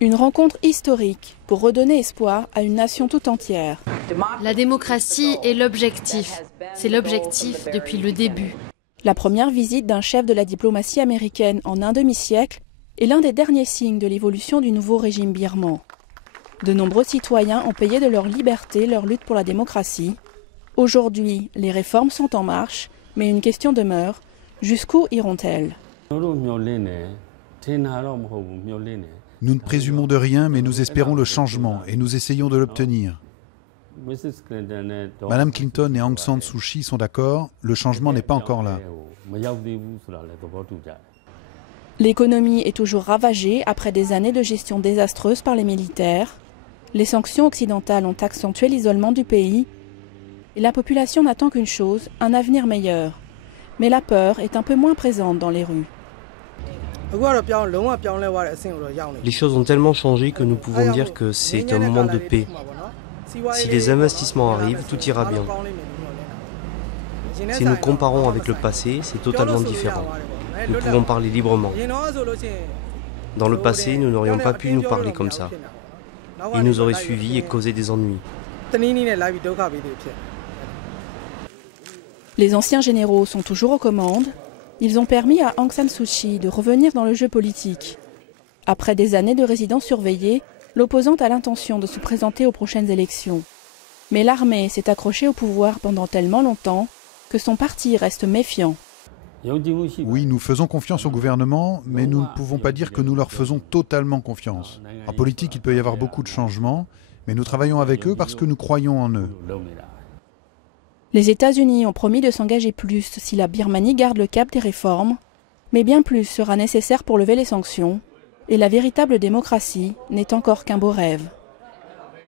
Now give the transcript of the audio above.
Une rencontre historique pour redonner espoir à une nation tout entière. La démocratie est l'objectif. C'est l'objectif depuis le début. La première visite d'un chef de la diplomatie américaine en un demi-siècle est l'un des derniers signes de l'évolution du nouveau régime birman. De nombreux citoyens ont payé de leur liberté leur lutte pour la démocratie. Aujourd'hui, les réformes sont en marche, mais une question demeure, jusqu'où iront-elles ? Nous ne présumons de rien, mais nous espérons le changement et nous essayons de l'obtenir. Madame Clinton et Aung San Suu Kyi sont d'accord, le changement n'est pas encore là. L'économie est toujours ravagée après des années de gestion désastreuse par les militaires. Les sanctions occidentales ont accentué l'isolement du pays et la population n'attend qu'une chose, un avenir meilleur. Mais la peur est un peu moins présente dans les rues. Les choses ont tellement changé que nous pouvons dire que c'est un moment de paix. Si les investissements arrivent, tout ira bien. Si nous comparons avec le passé, c'est totalement différent. Nous pouvons parler librement. Dans le passé, nous n'aurions pas pu nous parler comme ça. Ils nous auraient suivis et causé des ennuis. Les anciens généraux sont toujours aux commandes. Ils ont permis à Aung San Suu Kyi de revenir dans le jeu politique. Après des années de résidence surveillée, l'opposante a l'intention de se présenter aux prochaines élections. Mais l'armée s'est accrochée au pouvoir pendant tellement longtemps que son parti reste méfiant. Oui, nous faisons confiance au gouvernement, mais nous ne pouvons pas dire que nous leur faisons totalement confiance. En politique, il peut y avoir beaucoup de changements, mais nous travaillons avec eux parce que nous croyons en eux. Les États-Unis ont promis de s'engager plus si la Birmanie garde le cap des réformes, mais bien plus sera nécessaire pour lever les sanctions, et la véritable démocratie n'est encore qu'un beau rêve.